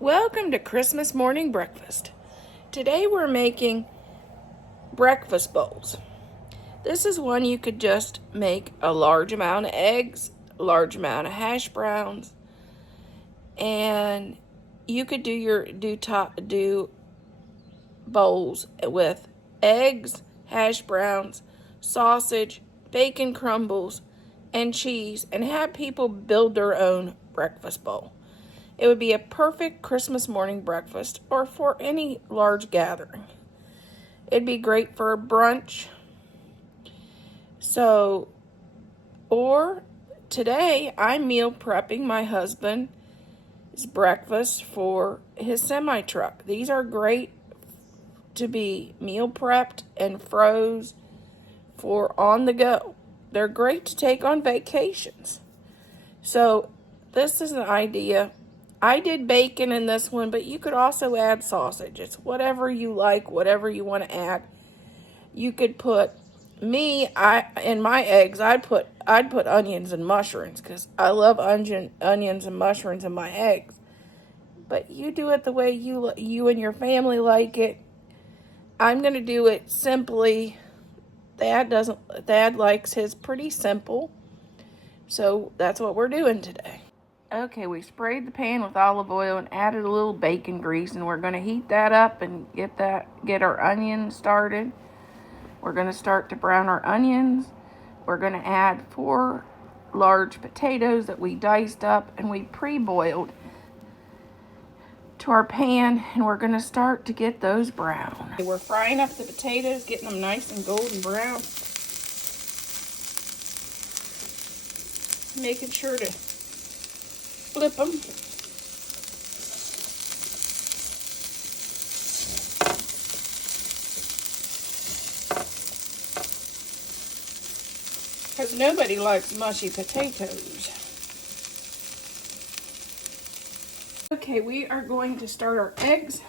Welcome to Christmas morning breakfast. Today we're making breakfast bowls. This is one you could just make a large amount of eggs, a large amount of hash browns, and you could do bowls with eggs, hash browns, sausage, bacon crumbles, and cheese, and have people build their own breakfast bowl. It would be a perfect Christmas morning breakfast or for any large gathering. It'd be great for a brunch. Or today I'm meal prepping my husband's breakfast for his semi truck. These are great to be meal prepped and froze for on the go. They're great to take on vacations. So this is an idea. I did bacon in this one, but you could also add sausage. It's whatever you like, whatever you want to add. You could put in my eggs, I'd put onions and mushrooms because I love onions and mushrooms in my eggs. But you do it the way you and your family like it. I'm going to do it simply. Dad likes his pretty simple. So that's what we're doing today. Okay, we sprayed the pan with olive oil and added a little bacon grease, and we're going to heat that up and get our onions started. We're going to start to brown our onions. We're going to add 4 large potatoes that we diced up and we pre-boiled to our pan, and we're going to start to get those brown. We're frying up the potatoes, getting them nice and golden brown. Making sure to flip them. Because nobody likes mushy potatoes. Okay, we are going to start our eggs.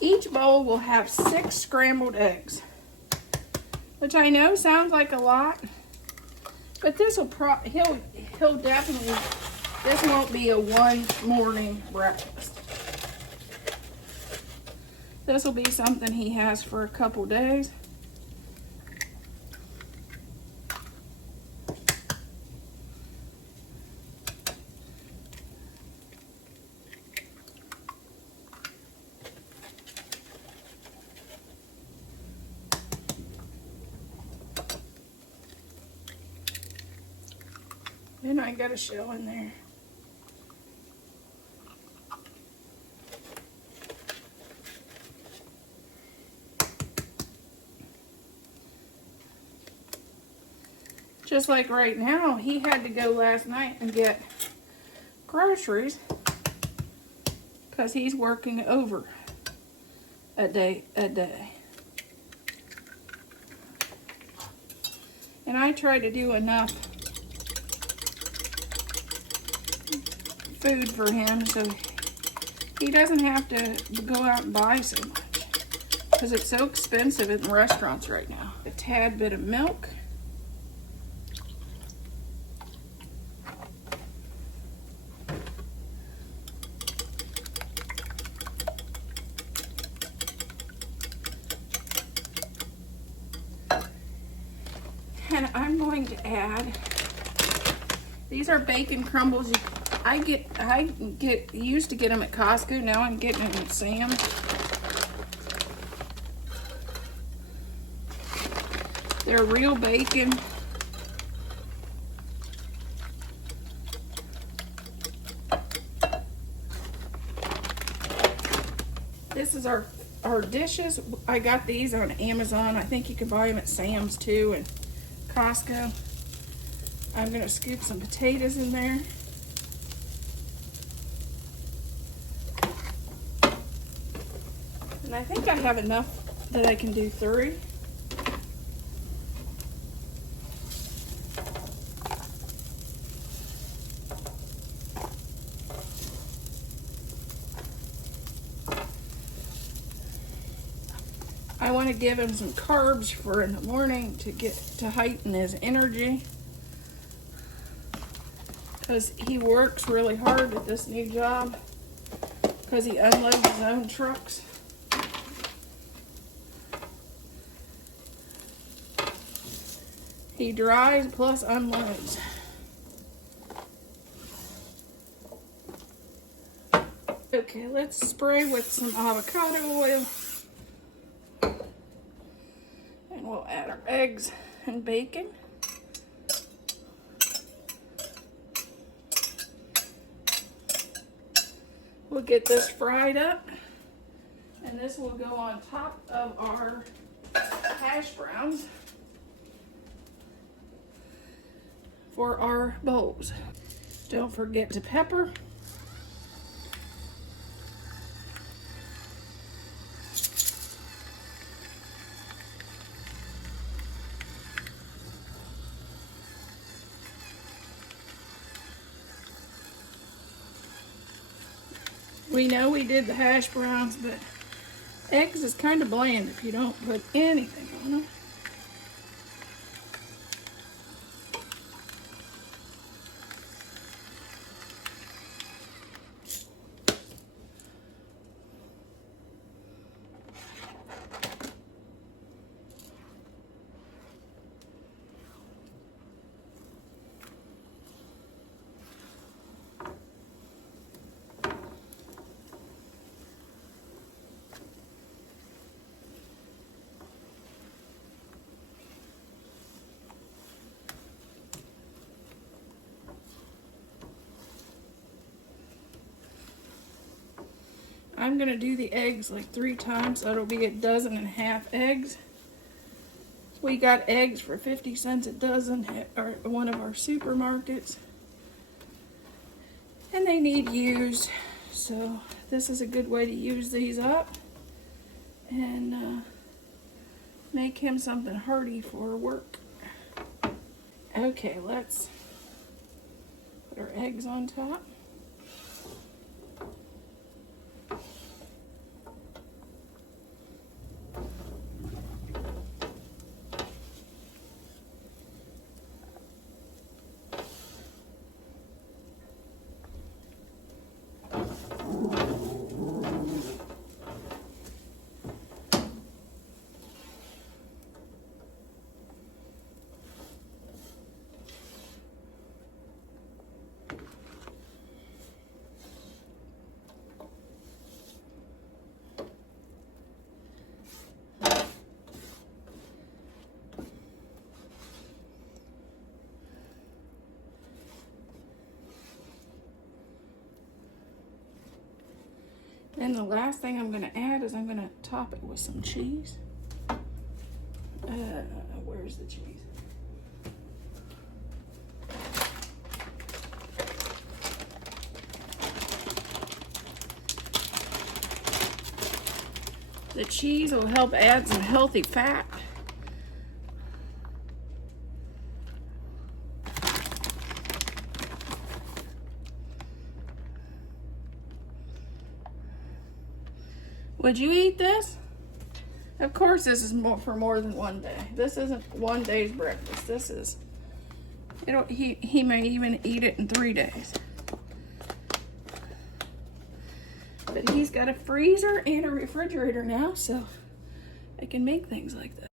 Each bowl will have 6 scrambled eggs, which I know sounds like a lot. But this he'll definitely, this won't be a one morning breakfast. This will be something he has for a couple days. And I got a shell in there. Just like right now, he had to go last night and get groceries because he's working over a day. And I try to do enough food for him so he doesn't have to go out and buy so much because it's so expensive in restaurants right now. A tad bit of milk. And I'm going to add, these are bacon crumbles. I used to get them at Costco. Now I'm getting them at Sam's. They're real bacon. This is our dishes. I got these on Amazon. I think you can buy them at Sam's too and Costco. I'm going to scoop some potatoes in there. And I think I have enough that I can do 3. I want to give him some carbs for in the morning to heighten his energy. because he works really hard at this new job because he unloads his own trucks. He drives plus unloads. Okay, let's spray with some avocado oil. And we'll add our eggs and bacon. We'll get this fried up. And this will go on top of our hash browns for our bowls. Don't forget to pepper. We know we did the hash browns, but eggs is kind of bland if you don't put anything on them. I'm gonna do the eggs like 3 times, so it'll be 1.5 dozen eggs. We got eggs for 50 cents a dozen at one of our supermarkets. And they need used, so this is a good way to use these up and make him something hearty for work. Okay, let's put our eggs on top. And the last thing I'm going to add is I'm going to top it with some cheese. Where's the cheese? The cheese will help add some healthy fat. Would you eat this? Of course, this is for more than one day. This isn't one day's breakfast. This is, he may even eat it in 3 days. But he's got a freezer and a refrigerator now, so I can make things like this.